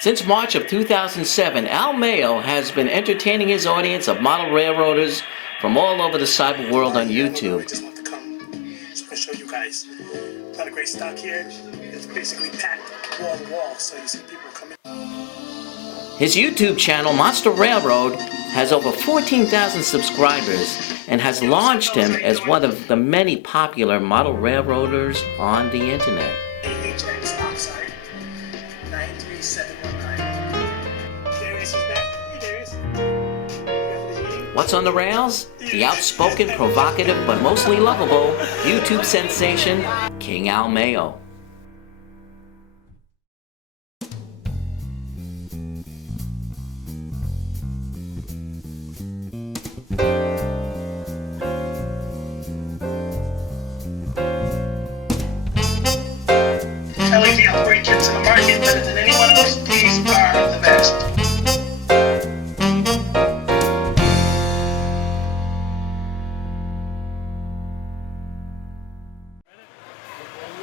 Since March of 2007, Al Mayo has been entertaining his audience of model railroaders from all over the cyber world on YouTube. I just want to come so I can show you guys a lot of great stock here. It's basically packed wall to wall, so you see people come in. His YouTube channel, Monster Railroad, has over 14,000 subscribers and has launched him as one of the many popular model railroaders on the internet. AHX outside 93719. Darius is back. Hey, Darius. What's on the rails? The outspoken, provocative, but mostly lovable YouTube sensation, King Al Mayo. LED upgrade kits in the market, better than any one of those. These are the best.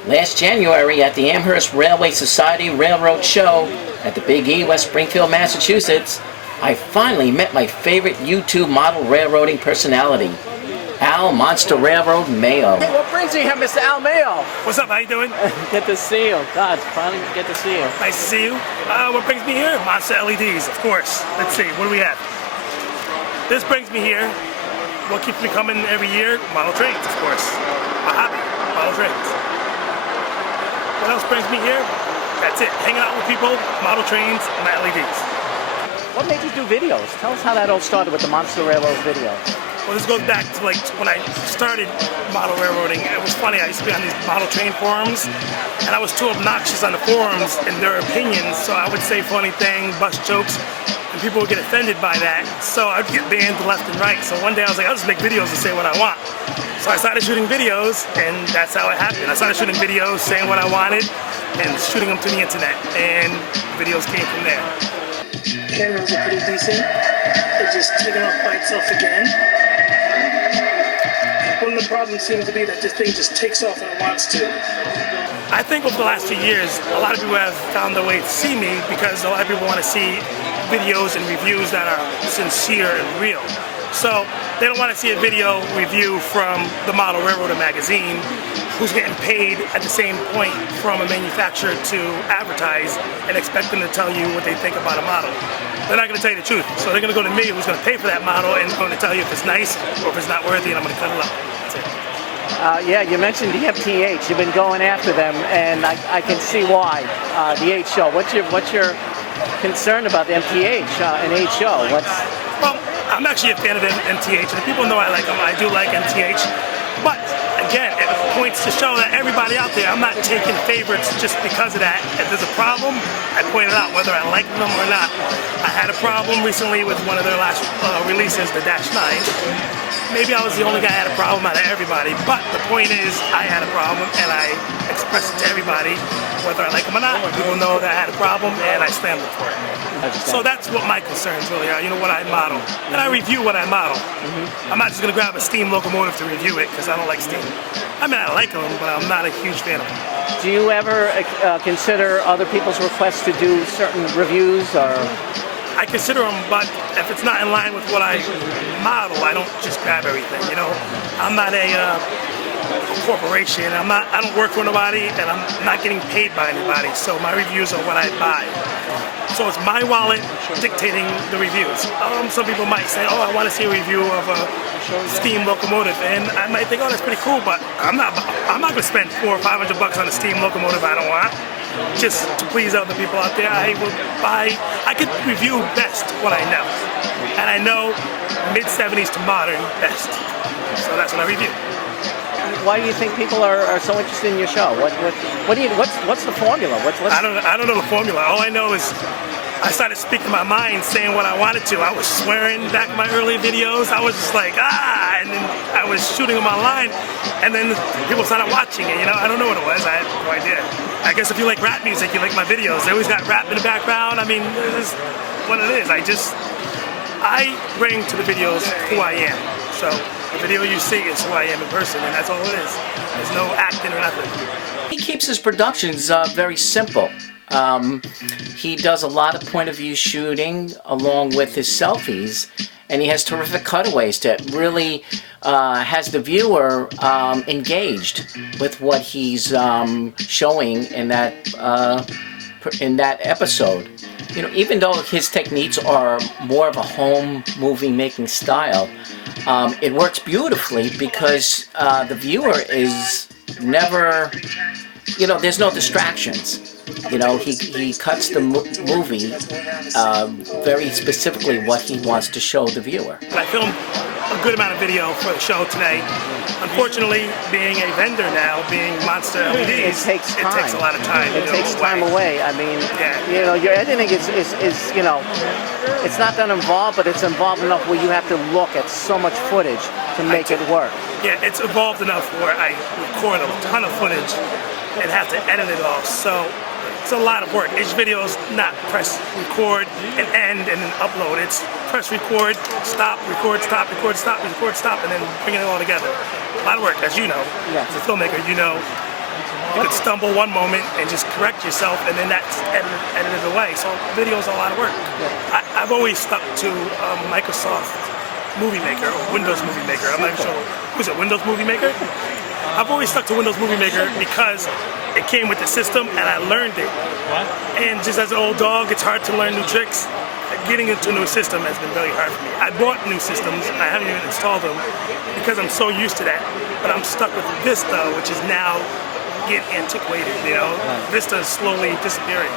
Last January at the Amherst Railway Society Railroad Show at the Big E, West Springfield, Massachusetts, I finally met my favorite YouTube model railroading personality, Al Monster Railroad Mayo. Hey, what brings you here, Mr. Al Mayo? What's up? How you doing? Good to see you. God, finally get to see you. Nice to see you. What brings me here? Monster L.E.D.s, of course. Let's see. What do we have? This brings me here. What keeps me coming every year? Model trains, of course. My hobby, model trains. What else brings me here? That's it. Hanging out with people, model trains, and my L.E.D.s. What made you do videos? Tell us how that all started with the Monster Railroad video. Well, this goes back to like when I started model railroading. It was funny, I used to be on these model train forums, and I was too obnoxious on the forums and their opinions, so I would say funny things, bust jokes, and people would get offended by that, so I'd get banned left and right. So one day I was like, I'll just make videos and say what I want. So I started shooting videos, and that's how it happened. I started shooting videos, saying what I wanted, and shooting them to the internet, and videos came from there. Cameras are pretty decent. It's just taking off by itself again. One of the problems seems to be that this thing just takes off when it wants to. I think over the last few years, a lot of people have found their way to see me because a lot of people want to see videos and reviews that are sincere and real. So they don't want to see a video review from the Model Railroader magazine who's getting paid at the same point from a manufacturer to advertise and expect them to tell you what they think about a model. They're not going to tell you the truth. So they're going to go to me, who's going to pay for that model, and going to tell you if it's nice or if it's not worthy, and I'm going to cut it up. That's it. Yeah, you mentioned the MTH. You've been going after them, and I can see why. The H show. What's your concern about the MTH and H show? Well, I'm actually a fan of MTH, and people know I like them. I do like MTH, but again, it points to show that everybody out there, I'm not taking favorites just because of that. If there's a problem, I point it out, whether I like them or not. I had a problem recently with one of their last releases, the Dash 9. Maybe I was the only guy that had a problem out of everybody, but the point is, I had a problem, and I expressed it to everybody, whether I like them or not. People know that I had a problem, and I slammed them for it. So that's what my concerns really are, you know, what I model. And I review what I model. I'm not just going to grab a steam locomotive to review it, because I don't like steam. I mean, I like them, but I'm not a huge fan of them. Do you ever consider other people's requests to do certain reviews, or...? I consider them, but if it's not in line with what I model, I don't just grab everything, you know. I'm not a corporation. I don't work for nobody, and I'm not getting paid by anybody, so my reviews are what I buy. So it's my wallet dictating the reviews. Some people might say, oh, I want to see a review of a steam locomotive, and I might think, oh, that's pretty cool, but I'm not going to spend $400 or $500 on a steam locomotive I don't want. Just to please other people out there, I could review best what I know. And I know mid-70s to modern best. So that's what I review. Why do you think people are so interested in your show? What's the formula? I don't know the formula. All I know is I started speaking my mind, saying what I wanted to. I was swearing back in my early videos. I was just like, and then I was shooting them online, and then people started watching it, you know? I don't know what it was. I have no idea. I guess if you like rap music, you like my videos. They always got rap in the background. I mean, this is what it is. I bring to the videos who I am. So the video you see is who I am in person, and that's all it is. There's no acting or nothing. He keeps his productions very simple. He does a lot of point of view shooting along with his selfies, and he has terrific cutaways that really has the viewer engaged with what he's showing in that episode. You know, even though his techniques are more of a home movie making style, it works beautifully because the viewer is never, you know, there's no distractions. You know, he cuts the movie very specifically what he wants to show the viewer. I filmed a good amount of video for the show today. Unfortunately, being a vendor now, being Monster L.E.D.s, it takes time. It takes a lot of time. It takes time away. I mean, you know, your editing is you know, it's not that involved, but it's involved enough where you have to look at so much footage to make it work. Yeah, it's evolved enough where I record a ton of footage and have to edit it all. So it's a lot of work. Each video is not press record and end and then upload. It's press record, stop, record, stop, record, stop, record, stop, and then bringing it all together. A lot of work, as you know. Yeah. As a filmmaker, you know, you could stumble one moment and just correct yourself, and then that's edited away. So video is a lot of work. Yeah. I've always stuck to Microsoft Movie Maker or Windows Movie Maker. I'm not even sure. Who's it? Windows Movie Maker? I've always stuck to Windows Movie Maker because it came with the system and I learned it. And just as an old dog, it's hard to learn new tricks. Getting into a new system has been very hard for me. I bought new systems and I haven't even installed them because I'm so used to that. But I'm stuck with Vista, which is now getting antiquated, you know? Vista is slowly disappearing.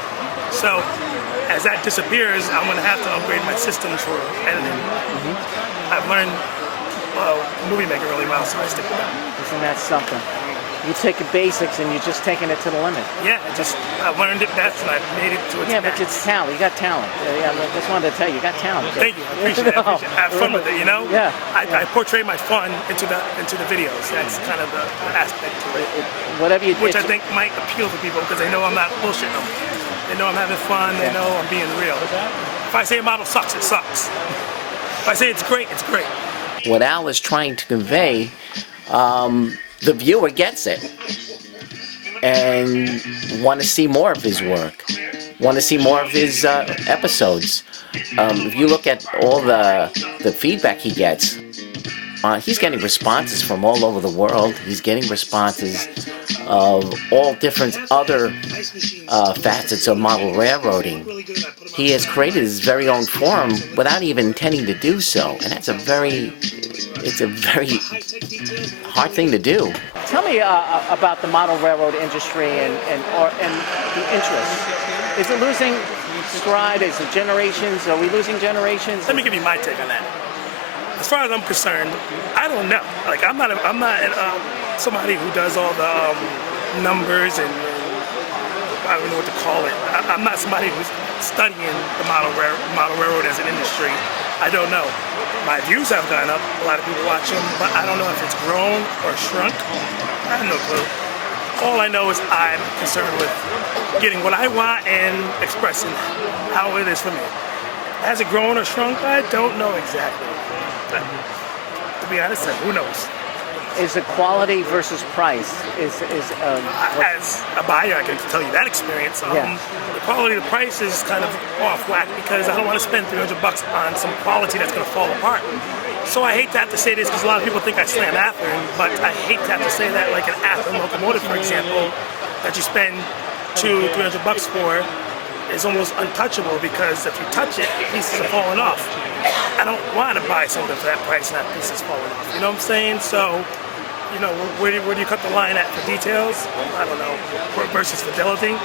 So as that disappears, I'm gonna have to upgrade my systems for editing. I've learned Movie Maker really well, so I stick with that. Isn't that something? You take the basics and you're just taking it to the limit. Yeah, I learned it best and I made it to its Yeah, but max. it's talent. You got talent. Yeah, I just wanted to tell you, you got talent. Thank you. I appreciate it. I have fun with it, you know? Yeah. I portray my fun into the videos. That's kind of the aspect to it. Whatever you Which I think might appeal to people because they know I'm not bullshitting them. They know I'm having fun. They know I'm being real. If I say a model sucks, it sucks. If I say it's great, it's great. What Al is trying to convey, the viewer gets it and want to see more of his work, want to see more of his episodes. If you look at all the feedback he gets, he's getting responses from all over the world. He's getting responses of all different other facets of model railroading. He has created his very own forum without even intending to do so, and it's a very hard thing to do. Tell me about the model railroad industry and the interest. Is it losing stride? Is it generations? Are we losing generations? Let me give you my take on that. As far as I'm concerned, I don't know. Like I'm not somebody who does all the numbers and I don't know what to call it. I'm not somebody who's studying the model railroad as an industry. I don't know. My views have gone up. A lot of people watch them, but I don't know if it's grown or shrunk. I have no clue. All I know is I'm concerned with getting what I want and expressing how it is for me. Has it grown or shrunk? I don't know exactly. But to be honest, who knows? Is it quality versus price? As a buyer, I can tell you that experience. The quality of the price is kind of off whack because I don't want to spend $300 on some quality that's going to fall apart. So I hate to have to say this because a lot of people think I slam Athearn, but I hate to have to say that like an Athearn locomotive, for example, that you spend $200-300 for is almost untouchable because if you touch it, pieces are falling off. I don't want to buy something for that price and that pieces falling off. You know what I'm saying? So, you know, where do you cut the line at for details? I don't know. Versus fidelity.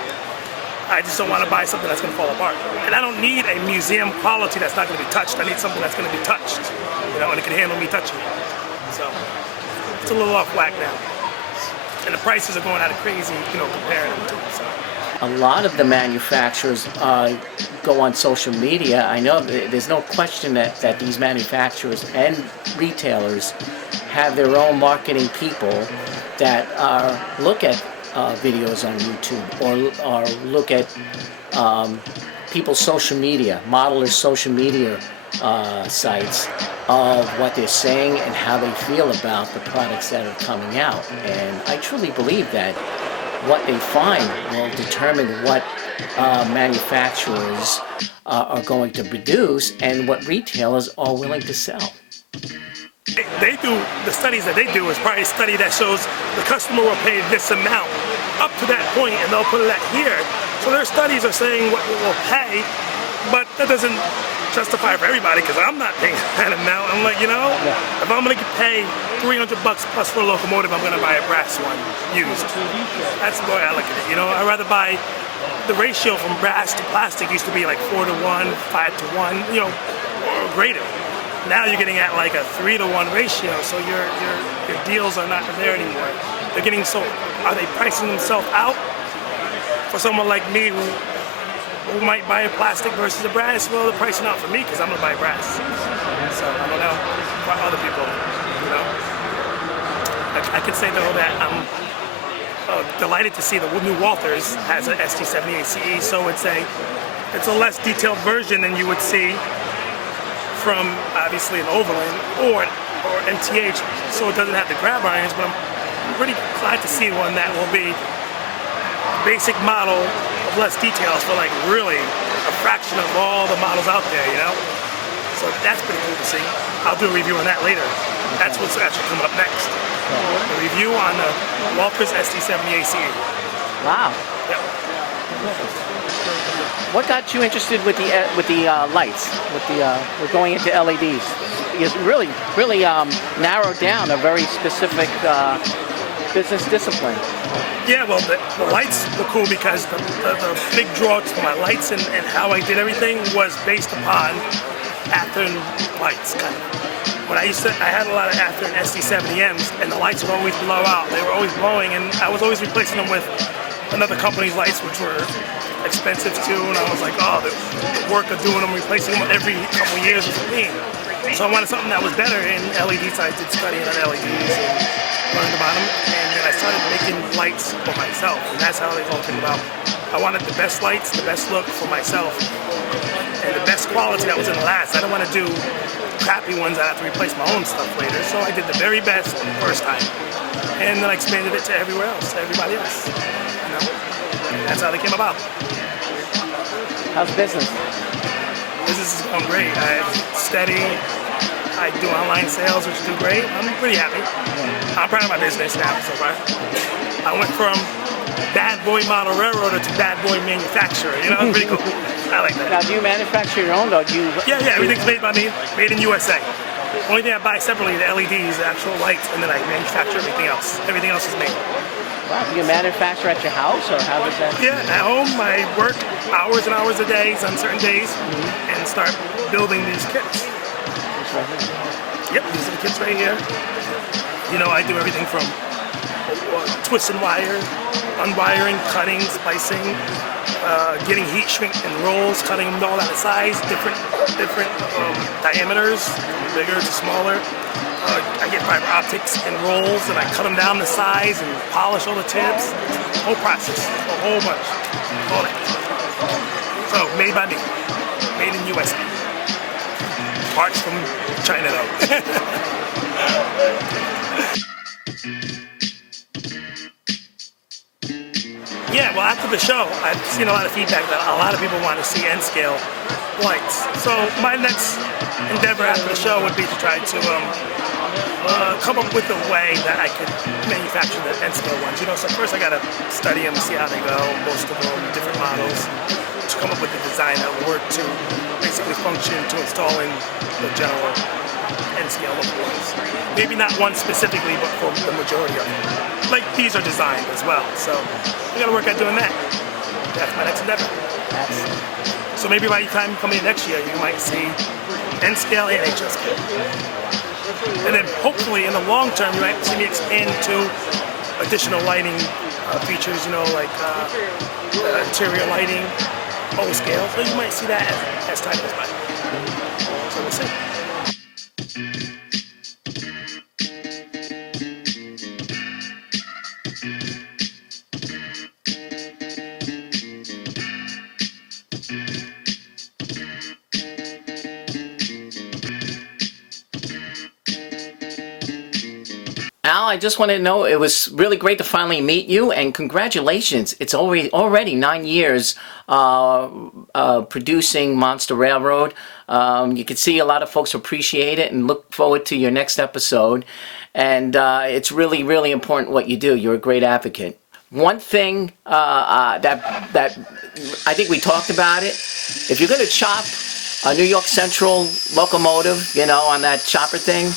I just don't want to buy something that's going to fall apart. And I don't need a museum quality that's not going to be touched. I need something that's going to be touched, you know, and it can handle me touching it. So it's a little off whack now. And the prices are going out of crazy, you know, comparing them to. So. A lot of the manufacturers go on social media. I know there's no question that these manufacturers and retailers have their own marketing people that look at videos on YouTube or look at people's social media, modelers' social media sites of what they're saying and how they feel about the products that are coming out. And I truly believe that what they find will determine what manufacturers are going to produce and what retailers are willing to sell. They do, the studies that they do is probably a study that shows the customer will pay this amount up to that point, and they'll put it at here. So their studies are saying what we'll pay, but that doesn't justify for everybody, because I'm not paying that amount. I'm like, if I'm going to pay $300 plus for a locomotive, I'm going to buy a brass one used. That's the way I look at it. I'd rather buy the ratio from brass to plastic used to be like 4 to 1, 5 to 1, or greater. Now you're getting at like a 3 to 1 ratio, so your deals are not there anymore. They're getting are they pricing themselves out for someone like me who might buy a plastic versus a brass? Well, they're pricing out for me because I'm gonna buy brass. So I don't know for other people. I could say though that I'm delighted to see the new Walthers has an ST78CE, so it's a less detailed version than you would see from obviously an Overland or MTH, so it doesn't have the grab irons, but I'm pretty glad to see one that will be basic model of less details for like really a fraction of all the models out there, So that's pretty cool to see. I'll do a review on that later. That's what's actually coming up next. A review on the Walthers ST70ACE. Wow. Yep. What got you interested with the lights? With going into LEDs? You really narrowed down a very specific business discipline. Yeah, well, the lights were cool because the big draw to my lights and how I did everything was based upon Athearn lights, kind of. When I had a lot of Athearn SD70Ms, and the lights would always blow out. They were always blowing, and I was always replacing them with another company's lights, which were expensive too, and I was like, the work of doing them, replacing them every couple of years was a pain. So I wanted something that was better in LEDs. I did studying on LEDs and learned about them, and then I started making lights for myself, and that's how they all came about. I wanted the best lights, the best look for myself, and the best quality that was going to last. I don't want to do crappy ones that I have to replace my own stuff later, so I did the very best the first time, and then I expanded it to everywhere else, to everybody else. That's how they came about. How's business? Business is going great. I'm steady. I do online sales, which do great. I'm pretty happy. I'm proud of my business now so far. I went from bad boy model railroader to bad boy manufacturer. It's pretty cool. I like that. Now, do you manufacture your own, or do you? Yeah, everything's made by me, made in USA. Only thing I buy separately, the LEDs, the actual lights, and then I manufacture everything else. Everything else is made. Wow, do you manufacture at your house, or how does that? Yeah, at home, I work hours and hours a day on certain days and start building these kits. Yep, these are the kits right here. I do everything from twist and wire, unwiring, cutting, splicing, getting heat shrink and rolls, cutting them all out of size, different diameters, bigger to smaller. I get fiber optics and rolls, and I cut them down to size and polish all the tips. Whole process, a whole bunch, all that. So made by me, made in USA. Parts from China though. Yeah, well, after the show, I've seen a lot of feedback that a lot of people want to see N-scale lights. So my next endeavor after the show would be to try to come up with a way that I could manufacture the N-scale ones. So first I got to study them, see how they go, most of them, different models, to come up with a design that will work to basically function to installing the general N-scale ones. Maybe not one specifically, but for the majority of them. Like these are designed as well, so we got to work at doing that. That's my next endeavor. So maybe by the time you come in next year, you might see N-scale and HL scale. And then hopefully in the long term, you might see me expand to additional lighting features, like interior lighting, O scale. So you might see that as time goes by. So we'll see. Al, I just wanted to know, it was really great to finally meet you, and congratulations. It's already 9 years producing Monster Railroad. You can see a lot of folks appreciate it and look forward to your next episode. And it's really, really important what you do. You're a great advocate. One thing that I think we talked about it, if you're going to chop a New York Central locomotive, you know, on that chopper thing,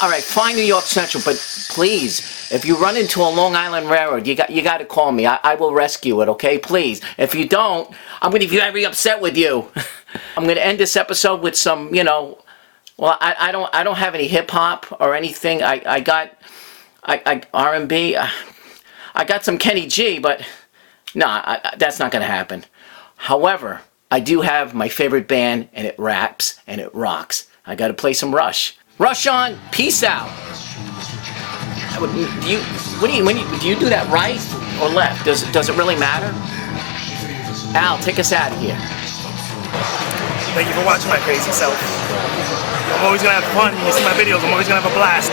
all right, fine New York Central, but please, if you run into a Long Island Railroad, you got to call me. I will rescue it, okay? Please. If you don't, I'm going to be very upset with you. I'm going to end this episode with some, you know, well, I don't have any hip hop or anything. I got R&B. I got some Kenny G, but no, that's not going to happen. However, I do have my favorite band, and it raps and it rocks. I got to play some Rush. Rush on, peace out. Do you do that right or left? Does it really matter? Al, take us out of here. Thank you for watching my crazy self. I'm always gonna have fun. When you see my videos, I'm always gonna have a blast.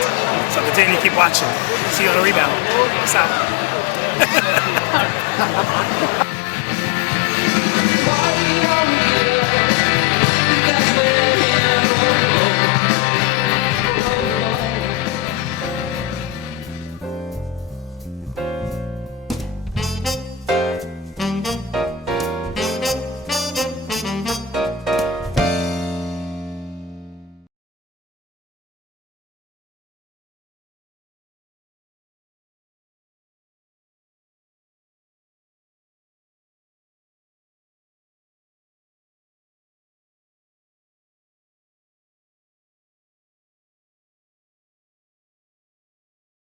So continue to keep watching. See you on the rebound. Peace out.